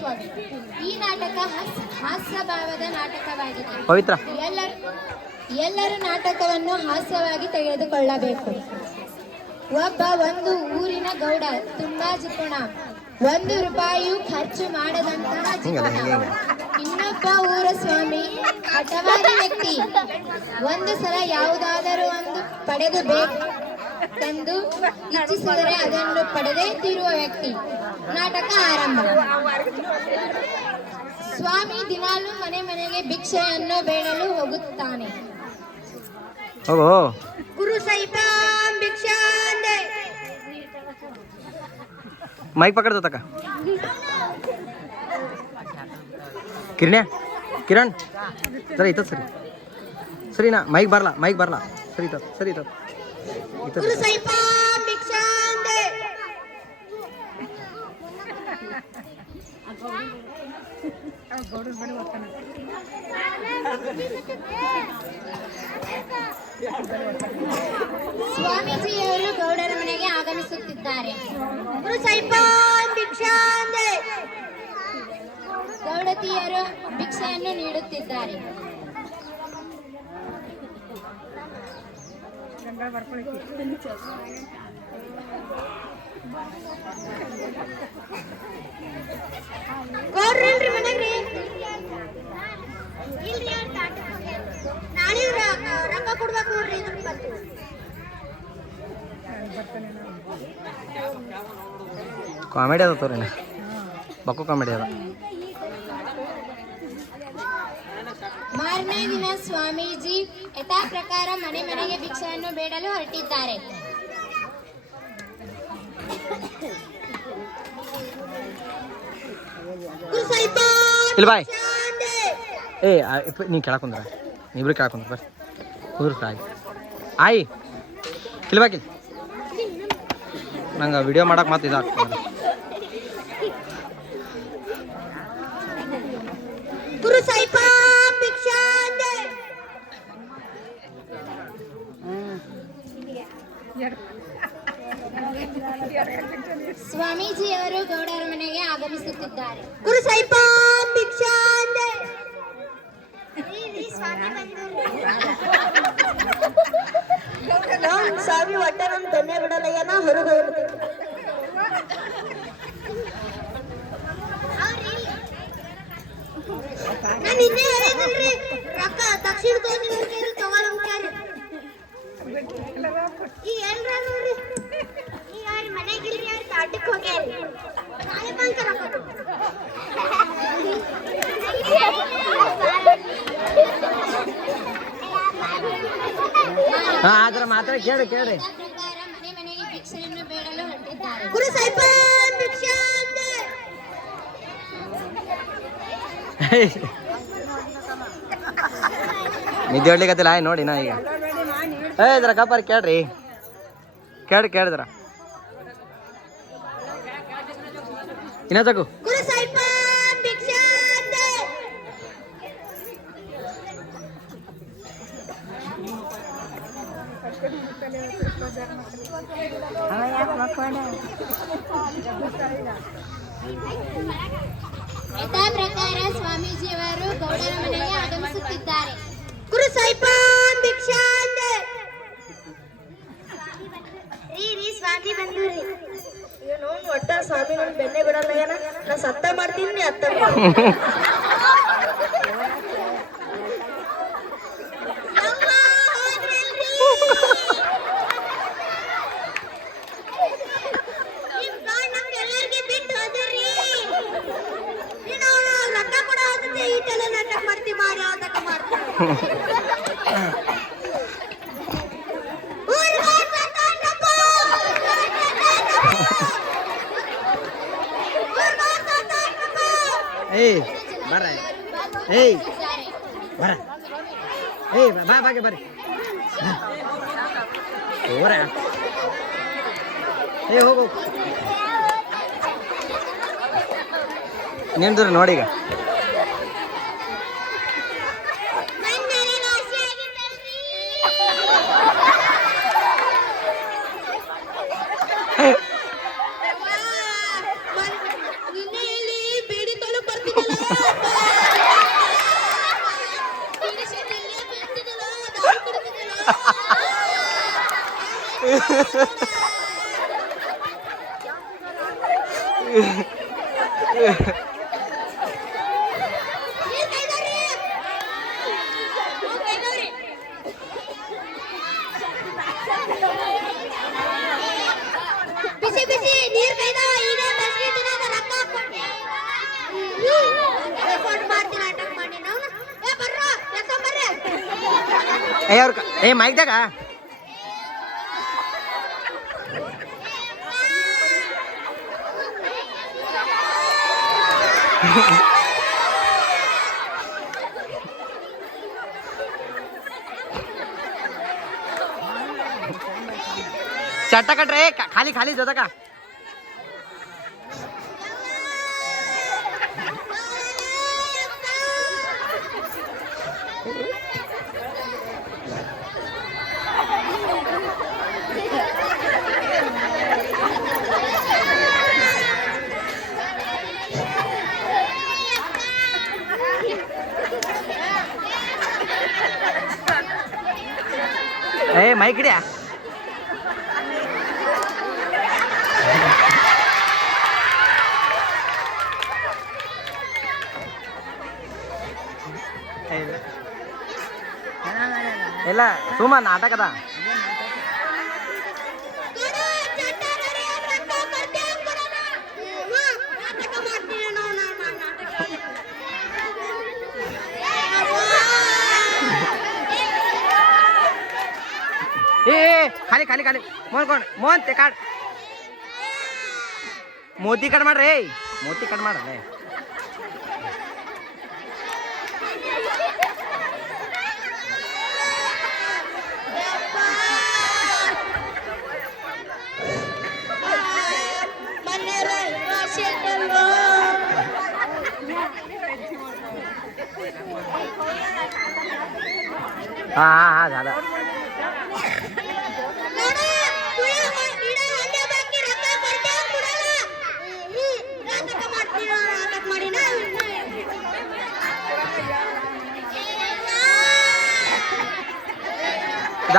ಸ್ವಾಮಿ. ಈ ನಾಟಕ ಹಾಸ್ಯಭಾವದ ನಾಟಕವಾಗಿದೆ. ಪವಿತ್ರ ಎಲ್ಲರೂ ನಾಟಕವನ್ನು ಹಾಸ್ಯವಾಗಿ ತೆಗೆದುಕೊಳ್ಳಬೇಕು. ಒಂದು ಊರಿನ ಗೌಡ ತುಂಬಾ ಜಿಪುಣ, 1 ರೂಪಾಯಿಯೂ ಖರ್ಚು ಮಾಡದಂತಹ ಜಿಪುಣ. ಇನ್ನೊಬ್ಬ ಊರ ಸ್ವಾಮಿ ಹಠವಾದಿ ವ್ಯಕ್ತಿ, ಒಂದು ಸಲ ಯಾವುದಾದರೂ ಒಂದು ಪಡೆದು ಬೇಕೆಂದು ಇಚ್ಛಿಸಿದರೆ ಅದನ್ನು ಪಡೆದೇ ತೀರುವ ವ್ಯಕ್ತಿ. ನಾಟಕ ಆರಂಭ. ಸ್ವಾಮಿ ದಿನಾಲು ಮನೆ ಮನೆಗೆ ಭಿಕ್ಷೆಯನ್ನು ಬೇಡಲು ಹೋಗುತ್ತಾನೆ. ಗುರು ಸೈತಾನ್ ಭಿಕ್ಷಾಂದೆ. ಮೈಕ್ ಪಕಡ್ತ ತಕ ಕಿರಣ್ ಸರಿ ಇತ್ತ ಸರಿನಾ ಮೈಕ್ ಬರ್ಲಾ ಸರಿ ಗುರು ಸೈತಾನ್ ಭಿಕ್ಷಾಂದೆ. ಸ್ವಾಮೀಜಿಯವರು ಗೌಡರ ಮನೆಗೆ ಆಗಮಿಸುತ್ತಿದ್ದಾರೆ. ಗುರು ಸೈತಾನ್ ಭಿಕ್ಷಾಂದೆ. ಗೌಡತಿಯರು ಭಿಕ್ಷೆಯನ್ನು ನೀಡುತ್ತಿದ್ದಾರೆ. ಗೌಡ್ರೇನ್ರಿ ಮನೆಗ್ರಿ? ನಾಳೆ ರೊಕ್ಕ ಕೊಡ್ಬೇಕು ನೋಡ್ರಿ. ಇದನ್ನ ಬಂತು ಕಾಮಿಡಿ ಅದ ತೋರಿ ಬಕ್ಕು ಕಾಮಿಡಿ ಅದ. ಮಾರನೇ ದಿನ ಸ್ವಾಮೀಜಿ ಯಥಾ ಪ್ರಕಾರ ಮನೆ ಮನೆಗೆ ಭಿಕ್ಷೆಯನ್ನು ಬೇಡಲು ಹೊರಟಿದ್ದಾರೆ. ಇಲ್ಲ ಬಾಯ್ ನೀ ಕೇಳಕೊಂಡ್ರ ಇಬ್ರು ಕೇಳಕೊಂಡ್ರ ಬರ್ರಿ ಕುದುರ್ಕ ಆಯಿ ಕಿಲ್ಬಾಕಿಲ್ ನಂಗೆ ವಿಡಿಯೋ ಮಾಡಕ್ಕೆ ಮತ್ತೆ ಇದಾಗ್ತದೆ. ಗುರು ಸೈತಾನ್ ಭಿಕ್ಷಾಂದೆ. ಸ್ವಾಮೀಜಿಯವರು ಗೌಡರ ಮನೆಗೆ ಆಗಮಿಸುತ್ತಿದ್ದಾರೆ. ಗುರು ಸೈತಾನ್ ಭಿಕ್ಷಾಂದೆ. ಸ್ವಾಮಿ ಒಟ್ಟ ನಮ್ ದನ್ಯ ಬಿಡಲ್ಲ ಹೊರಗೆ ನಾನು ಇನ್ನೇ ಹೇಳಿದ್ರಿ ರೊಕ್ಕ ದಕ್ಷಿಣ ತಗೊಳ್ರಿ. ಈ ಎಲ್ರ ನೋಡ್ರಿ ಈ ಯಾರು ಮನೆಗಿಲ್ರಿ ಯಾರು ತಾಟಕ್ಕೆ ಹೋಗ್ಯಾರಿ. ನಾಳೆ ಬಂತ ರೊಕ್ಕ ಆದ್ರ ಮಾತ್ರ ಕೇಳಿ ಮನೆ ಮನೆಗೆ ಭಿಕ್ಷೆಯನ್ನು ಬೇಡಲು ಹೊರಟಿದ್ದಾರೆ. ಗುರು ಸೈತಾನ್ ಭಿಕ್ಷಾಂದೆ. ನಿದ್ದೆ ಹೊಡ್ಲಿಕ್ಕತ್ತಿಲ್ಲ ನೋಡಿ ನಾ ಈಗ ಇದ್ರ ಕಪ್ಪರ್ ಕೇಳ್ರಿ ಕೇಳಿದ್ರ ಇನ್ನ ತಗೋ. ಗುರು ಸೈತಾನ್ ಭಿಕ್ಷಾಂದೆ. ಯಥಾ ಪ್ರಕಾರ ಸ್ವಾಮೀಜಿಯವರು ಗೌಡರ ಮನೆಗೆ ಆಗಮಿಸುತ್ತಿದ್ದಾರೆ. ಗುರು ಸೈತಾನ್ ಭಿಕ್ಷಾಂದೆ. ಸ್ವಾಮಿ ಬಂದ್ರಿ. ಏನು ಒಟ್ಟ ಸ್ವಾಮಿ ನನ್ ಬೆನ್ನೆ ಬಿಡಲ್ಲ ಏನ. ನಾ ಸತ್ತ ಮಾಡ್ತೀನಿ ಅತ್ತ ಎಲ್ಲರಿಗೆ ಬಿಟ್ಟು ಹೋದ್ರಿ. ರೊಕ್ಕ ಕೂಡ ಹೋಗುತ್ತೆ ಈಟೆಲ್ಲ ನಾಟಕ ಮಾಡ್ತಿ ಮಾರಿ ನಾಟಕ ಮಾಡ್ತೀನಿ. ಏಯ್ ಬರ್ರ ಬಾಗೆ ಬರ್ರಿ ಹೋಗ್ರ ಹೋಗು ನಿಮ್ದು ನೋಡೀಗ ನಿನ್ನೆಯಲ್ಲಿ ಬೇಡಿ ತೊಳೆ ಬಿಸಿ ಬಿಸಿ ನೀರ್ ಕೈದಾವ ಈಗ ಬೇಸಿಗೆ ದಿನದ ರೊಕ್ಕ ಕೊಟ್ಟು ಮಾಡ್ತೀನಿ ಅಟಕ್ ಮಾಡಿ ನಾವು ಏ ಬರ್ರೋ ಎತ್ತ ಬರ್ರಿ ಏ ಮೈಕ್ದಾಗ चट्टा कट रे खाली खाली जोता का ए माइक इड्या ಇಲ್ಲ ಸುಮ್ಮ ನಾಟಕದ ए खाली खाली खाली मोहन ते काढ मोती कट ಮಾಡ್ರಿ मोती कट ಮಾಡಲ್ಲ हाँ हाँ हाँ झालं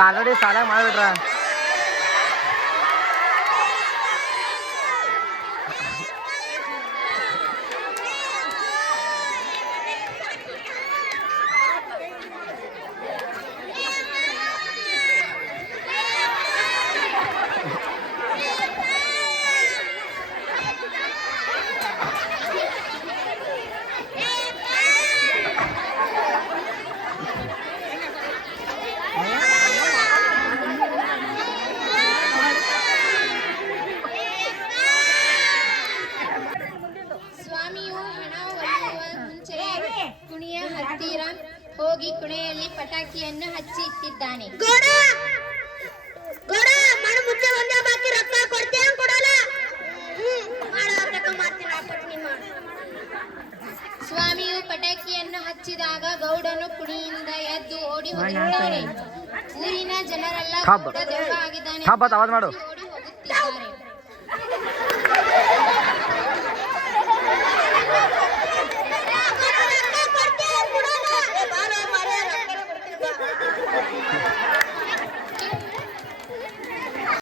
ಆಲ್ರೆಡಿ ಸಾಲ ಮಾಡ್ಬಿಟ್ರ ಹತ್ತಿರ ಹೋಗಿ ಕುಣೆಯಲ್ಲಿ ಪಟಾಕಿಯನ್ನು ಹಚ್ಚಿ ಇಟ್ಟಿದ್ದಾನೆ. ಸ್ವಾಮಿಯು ಪಟಾಕಿಯನ್ನು ಹಚ್ಚಿದಾಗ ಗೌಡನು ಕುಣಿಯಿಂದ ಎದ್ದು ಓಡಿ ಹೋಗುತ್ತಾನೆ. ಊರಿನ ಜನರೆಲ್ಲ ಗೌಡ ದೆವ್ವ ಆಗಿದ್ದಾನೆ.